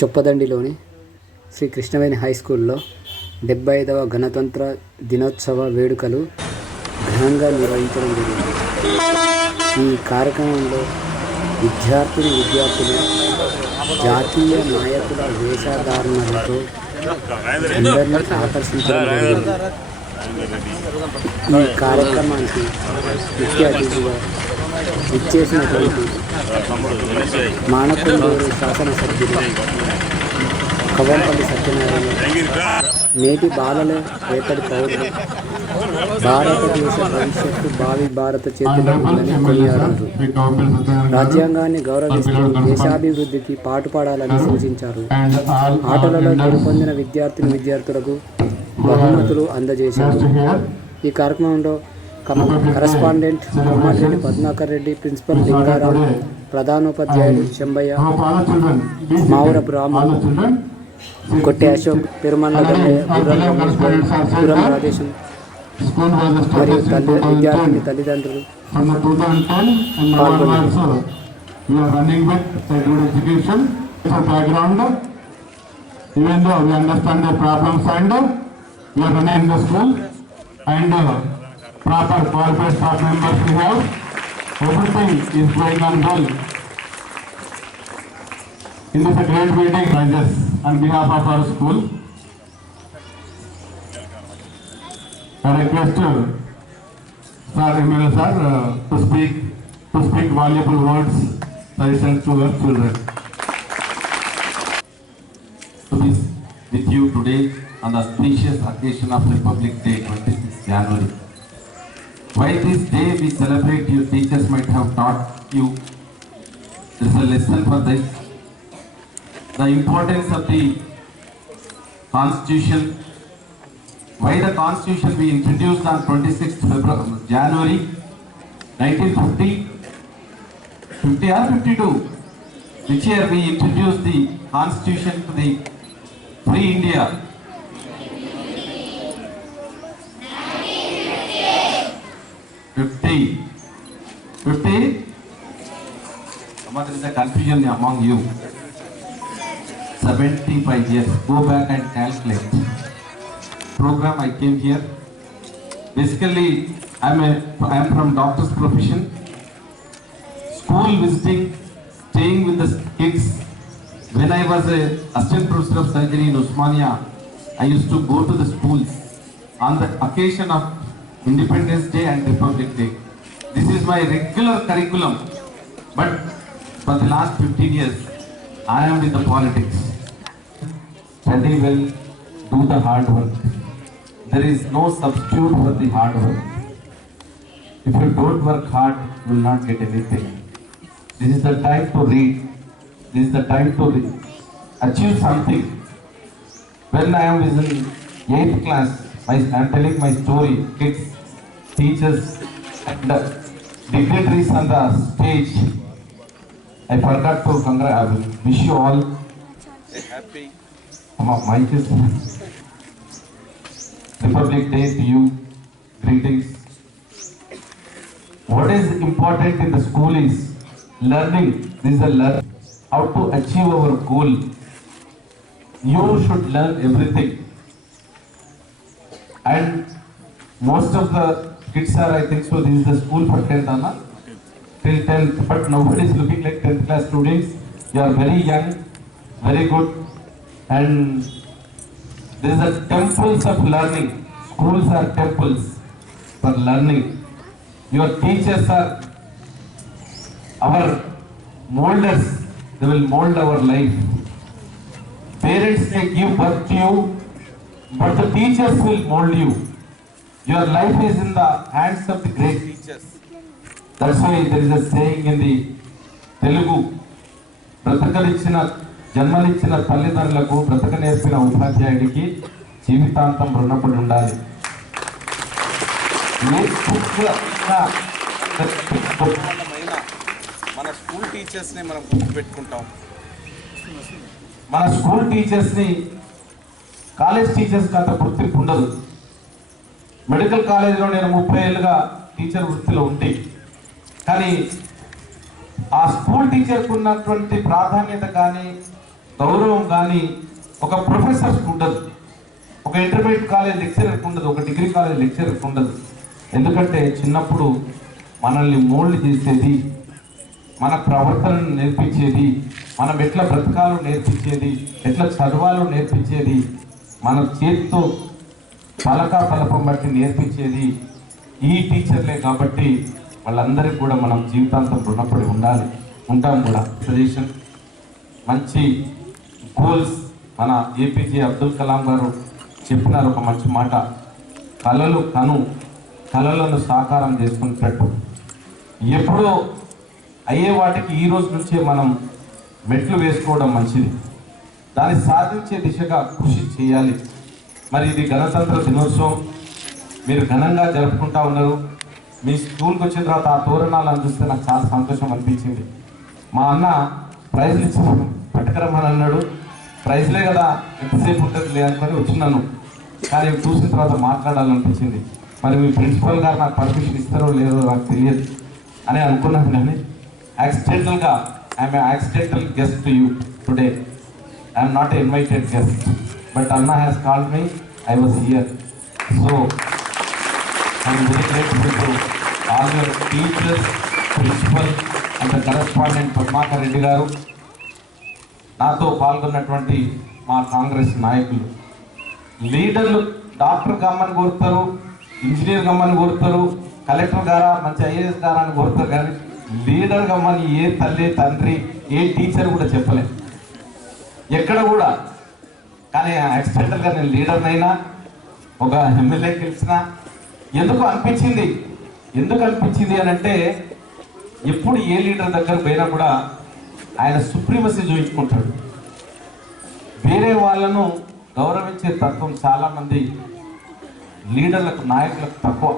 చొప్పదండిలోని Shri Krishnaveni high స్కూల్లో 75వ గణతంత్ర దినోత్సవ వేడుకలు ఘనంగా నిర్వహించడం జరిగింది. ఈ కార్యక్రమంలో విద్యార్థులు జాతీయ నాయకుల వేషధారణలతో అందరినీ ఆకర్షించడం జరిగింది. ఈ కార్యక్రమానికి ముఖ్య అతిథిగా ఇచ్చేసినటువంటి మానకొండూరు శాసనసభ్యులు కవంపల్లి సత్యనారాయణ, నేటి బాలల రేపటి పౌరులు, భారతదేశ భవిష్యత్తు భావి భారత చేతిలో ఉందని కొనియాడారు. రాజ్యాంగాన్ని గౌరవిస్తూ దేశాభివృద్ధికి పాటుపడాలని సూచించారు. ఆటలలో గెలుపొందిన విద్యార్థులకు బహుమతులు అందజేశారు. ఈ కార్యక్రమంలో కరస్పాండెంట్ కొమ్మాటిరెడ్డి పద్మాకర్ రెడ్డి, ప్రిన్సిపల్ లింగారావు, ప్రధానోపాధ్యాయులు శంభయ్య, మావురపు రాము, కొట్టె అశోక్, పెరుమల్ల గంగయ్య, గుర్రం రాజేశం మరియు విద్యార్థిని తల్లిదండ్రులు పాల్గొన్నారు. Even though we understand the problems and we are running the school and proper qualified staff members we have, everything is going on well. In this great meeting, I just on behalf of our school, I request Sir Emil Sir to speak valuable words suggestions to our children. To be with you today on the auspicious occasion of Republic Day, 26th January. Why this day we celebrate, your teachers might have taught you. There is a lesson for this. The importance of the Constitution. Why the Constitution we introduced on 26th January 1950? 50 or 52? Which year we introduced the Constitution to the Free India? 50. 50? There is a confusion among you. 75 years. Go back and calculate. Program I came here. Basically, I am from doctor's profession. School visiting, staying with the kids. When I was a assistant professor of surgery in Osmania, I used to go to the schools on the occasion of Independence Day and Republic Day. This is my regular curriculum. But for the last 15 years, I am with the politics. Study well, do the hard work. There is no substitute for the hard work. If you don't work hard, you will not get anything. This is the time to read. This is the time to achieve something. When I am in 8th class, I am telling my story. Kids, teachers, and dignitaries on the stage. I forgot to wish you all a happy Republic Day to you. Greetings. What is important in the school is learning. This is a learning. How to achieve our goal. You should learn everything. And most of the kids are, I think so, this is the school for 10th, Anna. Till 10th, but nobody is looking like 10th class students. You are very young, very good. And there is a temples of learning. Schools are temples for learning. Your teachers are our molders. They will mold our life. Parents may give birth to you, but the teachers will mold you. Your life is in the hands of the great teachers. That's why there is a saying in the Telugu, బ్రతకనిచ్చిన జన్మనిచ్చిన తల్లిదండ్రులకు బ్రతక నేర్పిన ఉపాధ్యాయుడికి జీవితాంతం రుణపడి ఉండాలి. మన school టీచర్స్ని మనం గుర్తుపెట్టుకుంటాం. మన స్కూల్ టీచర్స్ని కాలేజ్ టీచర్స్కి అంత గుర్తింపు ఉండదు. మెడికల్ కాలేజీలో నేను 30 ఏళ్ళుగా టీచర్ వృత్తిలో ఉంటే, కానీ ఆ స్కూల్ టీచర్కు ఉన్నటువంటి ప్రాధాన్యత కానీ గౌరవం కానీ ఒక ప్రొఫెసర్కి ఉండదు, ఒక ఇంటర్మీడియట్ కాలేజ్ లెక్చరర్కి ఉండదు, ఒక డిగ్రీ కాలేజ్ లెక్చరర్కి ఉండదు. ఎందుకంటే చిన్నప్పుడు మనల్ని మోల్డ్ చేసేది, మన ప్రవర్తనను నేర్పించేది, మనం ఎట్లా బ్రతకాలో నేర్పించేది, ఎట్లా చదవాలో నేర్పించేది, మన చేతితో పలకం బట్టి నేర్పించేది ఈ టీచర్లే. కాబట్టి వాళ్ళందరికీ కూడా మనం జీవితాంతం రుణపడి ఉండాలి, ఉంటాం కూడా. సజెషన్, మంచి గోల్స్. మన ఏపీజే అబ్దుల్ కలాం గారు చెప్పినారు ఒక మంచి మాట, కలలను సాకారం చేసుకునేటట్టు. ఎప్పుడో అయ్యే వాటికి ఈ రోజు నుంచే మనం మెట్లు వేసుకోవడం మంచిది, దాన్ని సాధించే దిశగా కృషి చేయాలి. మరి ఇది గణతంత్ర దినోత్సవం మీరు ఘనంగా జరుపుకుంటా ఉన్నారు. మీ స్కూల్కి వచ్చిన తర్వాత ఆ తోరణాలను చూస్తే నాకు చాలా సంతోషం అనిపించింది. మా అన్న ప్రైజ్లు ఇచ్చి పట్టుకురమ్మని అన్నాడు. ప్రైజ్లే కదా ఎంతసేపు ఉంటుంది లేదనుకొని వచ్చినాను, కానీ చూసిన తర్వాత మాట్లాడాలనిపించింది. మరి మీ ప్రిన్సిపల్ గారు నాకు పర్మిషన్ ఇస్తారో లేదో నాకు తెలియదు అని అనుకున్నాను. కానీ యాక్సిడెంటల్గా I'm accidental guest to you today. I'm not a invited guest, but Anna has called me, I was here. So I am very grateful to all your teachers, principal and the correspondent Padmakar Reddy garu, నాతో పాల్గొన్నటువంటి మా కాంగ్రెస్ నాయకులు, లీడర్లు. Doctor గమ్మని కోరుతారు, engineer గమ్మని కోరుతారు, collector గారా మంచి IAS గారా అని కోరుతారు, కానీ లీడర్ గమ్మని ఏ తల్లి తండ్రి ఏ టీచర్ కూడా చెప్పలేదు ఎక్కడ కూడా. కానీ యాక్సిడెంటల్గా నేను లీడర్నైనా ఒక ఎమ్మెల్యే గెలిచినా ఎందుకు అనిపించింది అని అంటే, ఎప్పుడు ఏ లీడర్ దగ్గర పోయినా కూడా ఆయన సుప్రీమసీ చూపించుకుంటాడు. వేరే వాళ్ళను గౌరవించే తత్వం చాలామంది లీడర్లకు, నాయకులకు తక్కువ.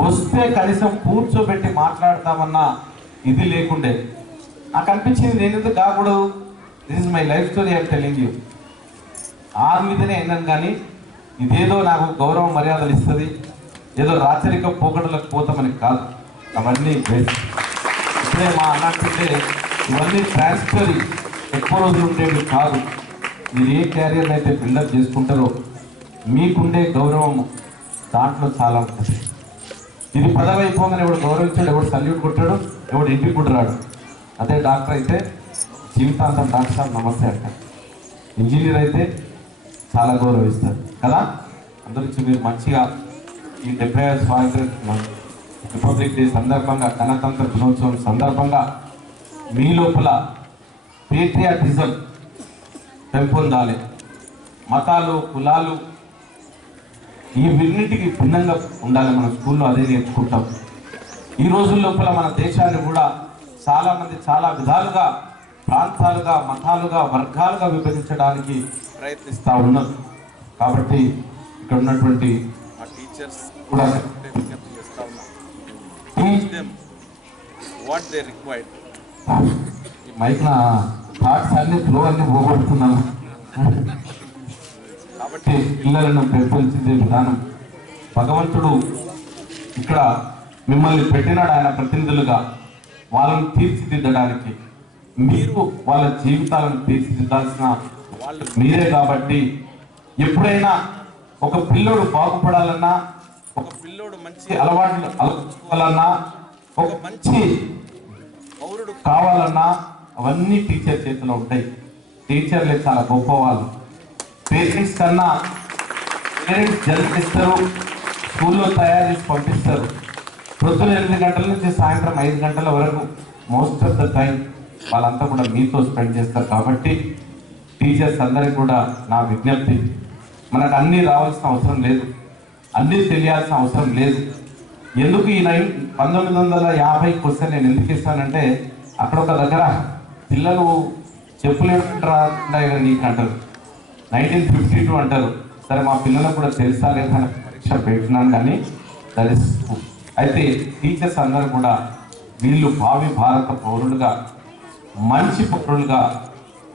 వస్తే కనీసం కూర్చోబెట్టి మాట్లాడతామన్నా ఇది లేకుండే. నాకు అనిపించింది, నేను ఎందుకు కాకూడదు, this is my life story, I'm telling you. మీదనే అయినాను, కానీ ఇదేదో నాకు గౌరవ మర్యాదలు ఇస్తుంది, ఏదో రాచరిక పోకడలకు పోతామని కాదు. అవన్నీ వేస్ట్. ఇప్పుడే మా అన్నట్టుంటే ఇవన్నీ ట్రాన్స్ఫరీ, ఎక్కువ రోజులు ఉండేవి కాదు. మీరు ఏ క్యారియర్ని అయితే బిల్డప్ చేసుకుంటారో మీకుండే గౌరవం దాంట్లో చాలా ఉంటుంది. ఇది పదవి అయిపోగానే ఎవడు గౌరవించాడు, ఎవడు సల్యూట్ కొట్టాడు, ఎవడు ఇంటికి కూడా రాడు. అదే డాక్టర్ అయితే జీవితాంతం డాక్టర్ సార్ నమస్తే అంటారు, ఇంజనీర్ అయితే చాలా గౌరవిస్తారు కదా. అందరించి మీరు మంచిగా ఈ 75వ స్వాతంత్ర రిపబ్లిక్ డే సందర్భంగా, గణతంత్ర దినోత్సవం సందర్భంగా మీ లోపల పేట్రియాటిజం పెంపొందాలి. మతాలు, కులాలు ఇవన్నిటికి భిన్నంగా ఉండాలి. మన స్కూల్లో అదే నేర్చుకుంటాం. ఈ రోజుల లోపల మన దేశాన్ని కూడా చాలామంది చాలా విధాలుగా, ప్రాంతాలుగా, మతాలుగా, వర్గాలుగా విభజించడానికి ప్రయత్నిస్తూ ఉన్నారు. కాబట్టి ఇక్కడ ఉన్నటువంటి మా టీచర్స్ కూడా విజ్ఞప్తి చేస్తూ ఉన్నాం, వాట్ దే రిక్వైర్డ్. ఈ మైక్ల థాట్స్ అన్ని ఫ్లో అన్ని పోగొడుతున్నాను. కాబట్టి పిల్లలను పెంపొందించే విధానం, భగవంతుడు ఇక్కడ మిమ్మల్ని పెట్టినాడు ఆయన ప్రతినిధులుగా, వాళ్ళని తీర్చిదిద్దడానికి. మీరు వాళ్ళ జీవితాలను తీర్చిదిద్దాల్సిన వాళ్ళు మీరే. కాబట్టి ఎప్పుడైనా ఒక పిల్లోడు బాగుపడాలన్నా, ఒక పిల్లోడు మంచి అలవాట్లు అలవర్చుకోవాలన్నా, ఒక మంచి పౌరుడు కావాలన్నా అవన్నీ టీచర్ చేతిలో ఉంటాయి. టీచర్లే చాలా గొప్ప వాళ్ళు. పేరెంట్స్ కన్నా పేరెంట్స్ జన్మిస్తారు, స్కూల్లో తయారు చేసి పంపిస్తారు. పొద్దున 8 గంటల నుంచి సాయంత్రం 5 గంటల వరకు మోస్ట్ ఆఫ్ ద టైం వాళ్ళంతా కూడా మీతో స్పెండ్ చేస్తారు. కాబట్టి టీచర్స్ అందరికీ కూడా నా విజ్ఞప్తి, మనకు అన్నీ రావాల్సిన అవసరం లేదు, అన్నీ తెలియాల్సిన అవసరం లేదు. ఎందుకు ఈ 1950 క్వశ్చన్ నేను ఎందుకు ఇస్తానంటే, అక్కడ ఒక దగ్గర పిల్లలు చెప్పులు ఏమంటారు నీకు అంటారు, 1952 అంటారు. సరే మా పిల్లలకు కూడా తెలుసా లేదా పరీక్ష పెట్టినాను, కానీ దట్ ఇస్. అయితే టీచర్స్ అందరూ కూడా వీళ్ళు భావి భారత పౌరులుగా, మంచి పౌరులుగా,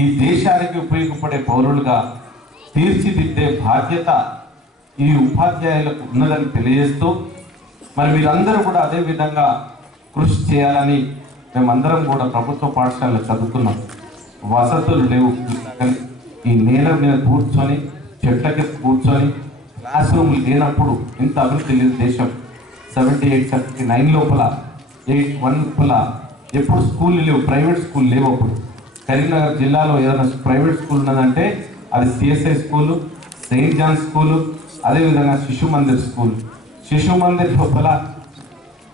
ఈ దేశానికి ఉపయోగపడే పౌరులుగా తీర్చిదిద్దే బాధ్యత ఈ ఉపాధ్యాయులకు ఉన్నదని తెలియజేస్తూ, మరి మీరందరూ కూడా అదే విధంగా కృషి చేయాలని మేమందరం కూడా ప్రభుత్వ పాఠశాలలో చదువుతున్నాం. వసతులు లేవు. ఈ నేల మీద కూర్చొని చెట్లకి కూర్చొని క్లాస్ రూమ్ లేనప్పుడు ఇంత అభివృద్ధి లేదు దేశం. 78, 79 లోపల 81 లోపల ఎప్పుడు స్కూల్ లేవు, ప్రైవేట్ స్కూల్ లేవు. అప్పుడు కరీంనగర్ జిల్లాలో ఏదైనా ప్రైవేట్ స్కూల్ ఉన్నదంటే అది CSI school, Saint John school, అదేవిధంగా శిశు మందిర్ స్కూల్. శిశు మందిర్ లోపల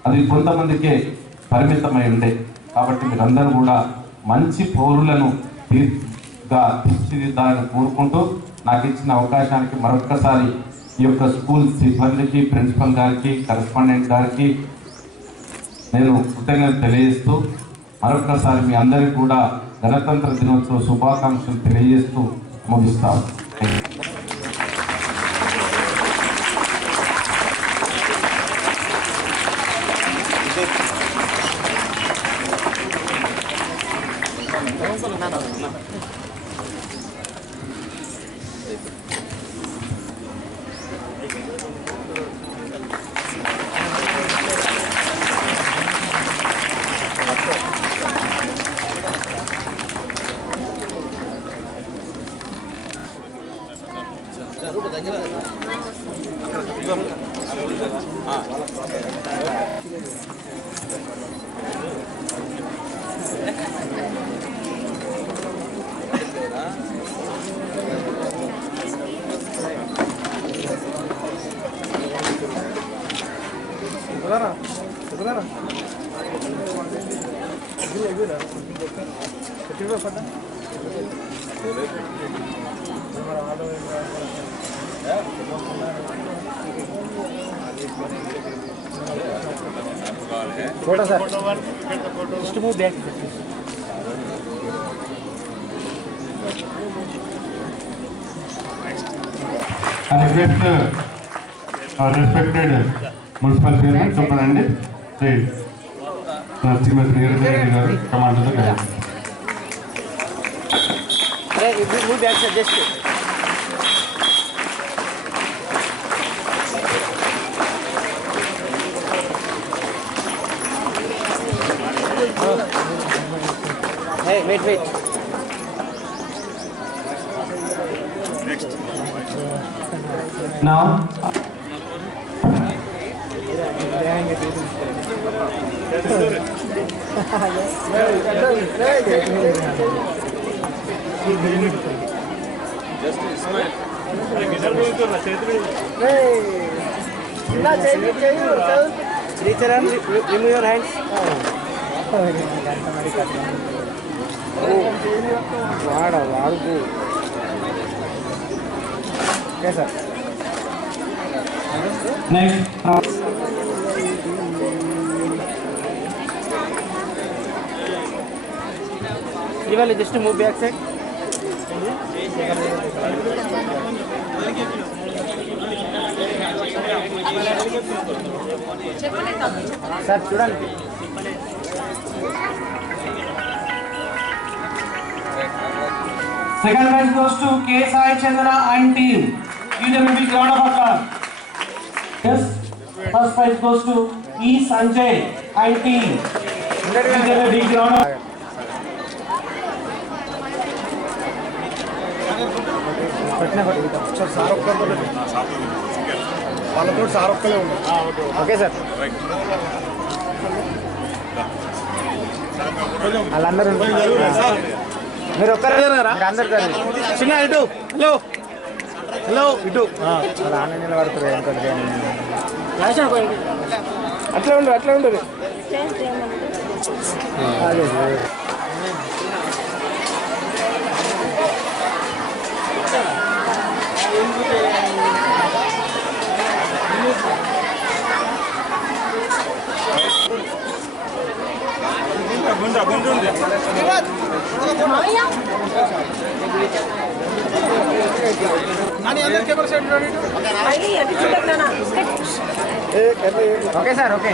అది కొంతమందికే పరిమితమై ఉండే. కాబట్టి మీరందరూ కూడా మంచి పౌరులను తీర్చిదిద్దాలని కోరుకుంటూ నాకు ఇచ్చిన అవకాశానికి మరొక్కసారి ఈ యొక్క స్కూల్ సిబ్బందికి, ప్రిన్సిపల్ గారికి, కరెస్పాండెంట్ గారికి నేను కృతజ్ఞతలు తెలియజేస్తూ మరొక్కసారి మీ అందరికీ కూడా గణతంత్ర దినోత్సవ శుభాకాంక్షలు తెలియజేస్తూ ముగిస్తాను. थोड़ा सा just move back. I request respected municipal chairman superintendent please Srimati Niranjan Reddy garu come on to the dais. Move back, sir, just hey, wait. Next. Now Just smile. Teacher, remove your hands. వాడు okay sir. next ఇవాళ just move back side. Sir చూడండి. Second prize goes to K. Sai Chandra and team. Give them a big round of applause. Yes. First prize goes to E. Sanjay and team. Give them a big round of వాళ్ళతో sir ఒక్కలే ఉన్నారు. Okay sir. వాళ్ళందరూ మీరు ఒక్కరే అందరు చిన్న ఇటు hello ఇటు వాళ్ళ ఆన్లైన్ నిలబడుతుంది అట్లా ఉండదు ఓకే సార్. ఓకే.